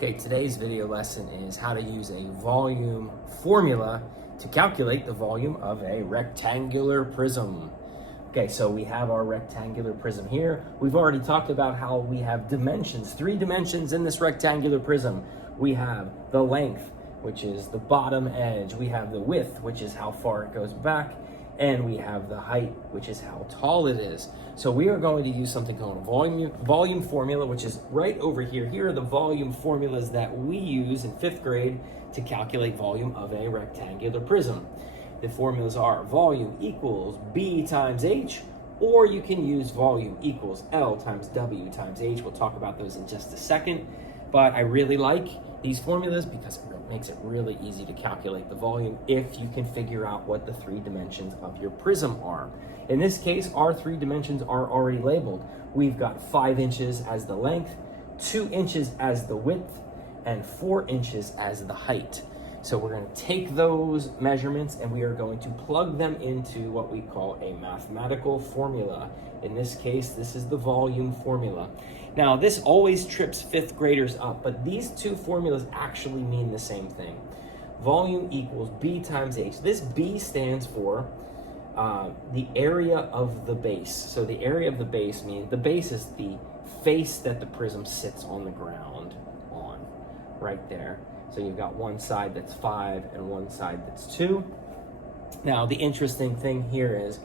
Okay, today's video lesson is how to use a volume formula to calculate the volume of a rectangular prism. Okay, so we have our rectangular prism here. We've already talked about how we have dimensions, 3 dimensions in this rectangular prism. We have the length, which is the bottom edge. We have the width, which is how far it goes back. And we have the height, which is how tall it is. So we are going to use something called a volume formula, which is right over here. Here are the volume formulas that we use in 5th grade to calculate volume of a rectangular prism. The formulas are volume equals B times H, or you can use volume equals L times W times H. We'll talk about those in just a second. But I really like these formulas because it makes it really easy to calculate the volume if you can figure out what the 3 dimensions of your prism are. In this case, our 3 dimensions are already labeled. We've got 5 inches as the length, 2 inches as the width, and 4 inches as the height. So we're going to take those measurements and we are going to plug them into what we call a mathematical formula. In this case, this is the volume formula. Now, this always trips 5th graders up, but these 2 formulas actually mean the same thing. Volume equals B times H. This B stands for the area of the base. So the area of the base means the base is the face that the prism sits on the ground on, right there. So you've got one side that's 5 and one side that's 2. Now, the interesting thing here is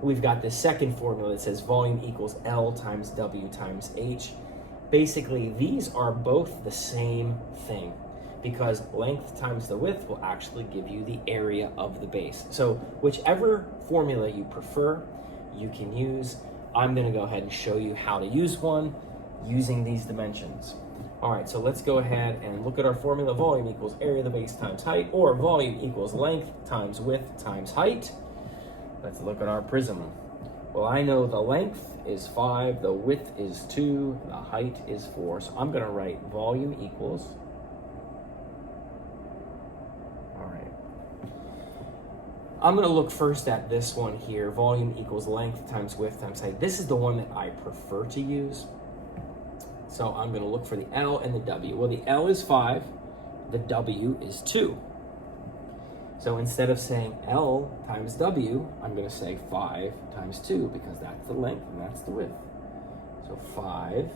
we've got this second formula that says volume equals L times W times H. Basically, these are both the same thing because length times the width will actually give you the area of the base. So whichever formula you prefer, you can use. I'm going to go ahead and show you how to use one using these dimensions. All right, so let's go ahead and look at our formula. Volume equals area of the base times height, or volume equals length times width times height. Let's look at our prism. Well, I know the length is 5, the width is 2, the height is 4. So I'm going to write volume equals. All right. I'm going to look first at this one here. Volume equals length times width times height. This is the one that I prefer to use. So I'm going to look for the L and the W. Well, the L is 5, the W is 2. So instead of saying L times W, I'm going to say 5 times 2 because that's the length and that's the width. So 5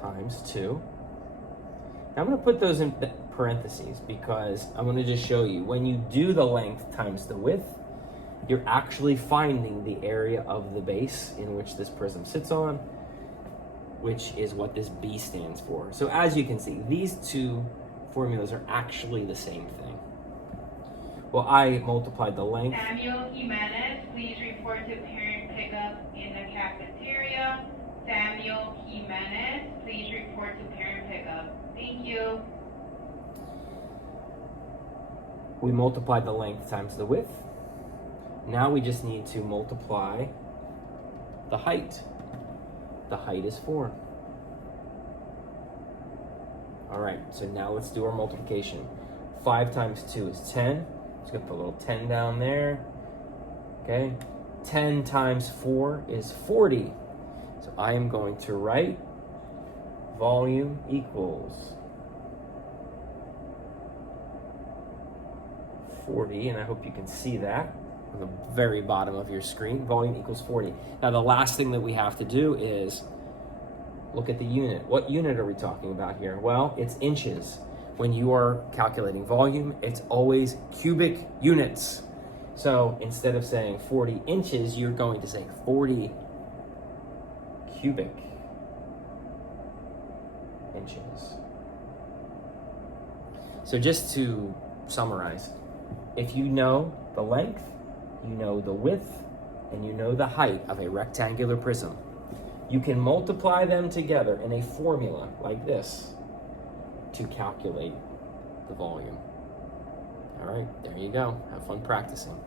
times 2. Now I'm going to put those in parentheses because I'm going to just show you when you do the length times the width, you're actually finding the area of the base in which this prism sits on, which is what this B stands for. So as you can see, these 2 formulas are actually the same thing. Well, I multiplied the length. Samuel Jimenez, please report to parent pickup in the cafeteria. Samuel Jimenez, please report to parent pickup. Thank you. We multiplied the length times the width. Now we just need to multiply the height. The height is 4. All right, so now let's do our multiplication. 5 times 2 is 10. Let's get the little 10 down there. Okay, 10 times 4 is 40. So I am going to write volume equals 40, and I hope you can see that on the very bottom of your screen. Volume equals 40. Now the last thing that we have to do is look at the unit. What unit are we talking about here? Well, it's inches. When you are calculating volume, it's always cubic units. So instead of saying 40 inches, you're going to say 40 cubic inches. So just to summarize, if you know the length, you know the width, and you know the height of a rectangular prism, you can multiply them together in a formula like this to calculate the volume. All right, there you go. Have fun practicing.